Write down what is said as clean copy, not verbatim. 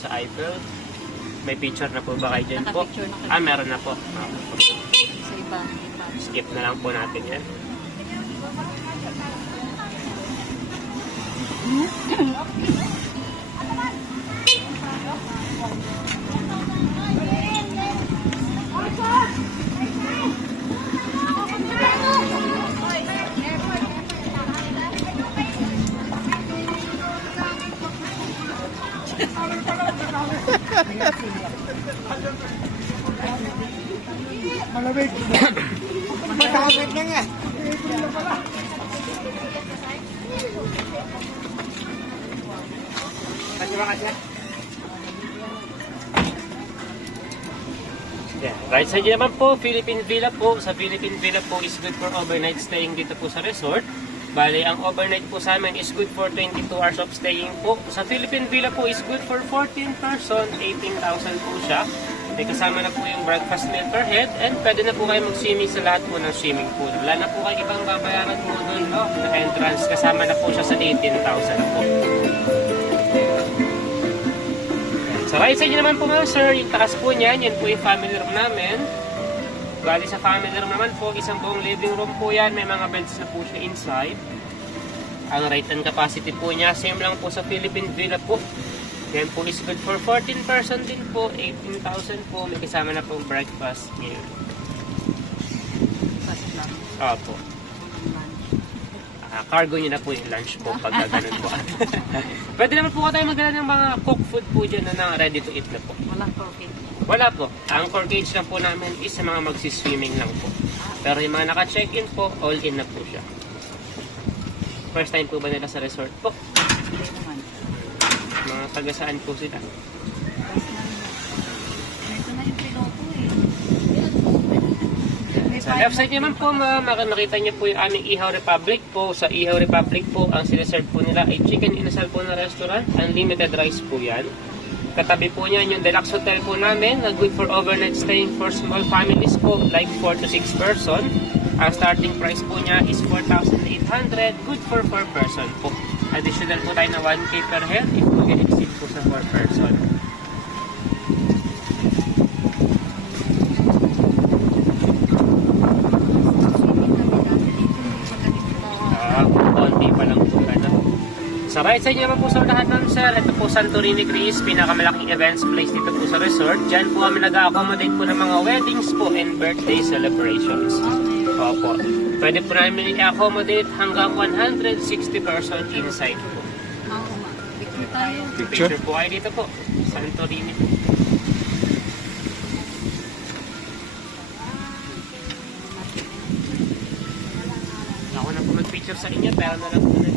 Sa Eiffel. May picture na po ba kayo dyan po? Meron na po. Sa iba. Skip na lang po natin yan. Malamig. Malamig na nga. Yeah. Right side naman po, Philippine Villa po. Sa Philippine Villa po is good for overnight staying dito po sa resort. Bali, ang overnight po sa amin is good for 22 hours of staying po. Sa Philippine Villa po is good for 14 person, 18,000 po siya. May kasama na po yung breakfast meal per head and pwede na po kayo mag-swimming sa lahat po ng swimming pool. Wala na po kayo ibang babayaran po doon, no? Na entrance, kasama na po siya sa 18,000 na po. Sa right side naman po mga sir, yung taas po niyan, yan po yung family room namin. Bali sa family room naman po, isang buong living room po yan. May mga beds na po siya inside. Ang right hand capacity po niya, same lang po sa Philippine Villa po. Yan po is good for 14 person din po, 18,000 po. May kasama na po breakfast meal. Opo. Cargo nyo na po yung lunch po pagka ganun po. Pwede naman po tayo magdala ng mga cooked food po dyan na ready to eat na po. Walang cooking. Wala po. Ang core gauge lang po namin is sa mga magsiswimming lang po. Pero yung mga naka-check-in po, all-in na po siya. First time po ba nila sa resort po? Hindi naman. Mga taga-saan po sila? Ito na yung piloto eh. Sa left side naman po, makikita niyo po yung aming Ihaw Republic po. Sa Ihaw Republic po, ang sineserve po nila ay chicken inasal po na restaurant. Unlimited rice po yan. Katabi po niyan yung deluxe hotel po namin na good for overnight staying for small families po, like 4 to 6 person. Ang starting price po niya is 4,800, good for 4 person po. Additional po tayo na 1K per head if mag-exceed po sa 4 person. Konti pa lang po ano. Sa right side naman po sa lahat ng sir, ito po Santorini Greece, pinakamalaking events place dito po sa resort. Diyan po kami nag-accommodate po ng mga weddings po and birthday celebrations. Opo. Pwede po namin i-accommodate hanggang 160 person inside po. Oo nga. Picture tayo. Picture po kayo dito po. Santorini po. Ako na po mag-picture sa inyo, pero na lang po na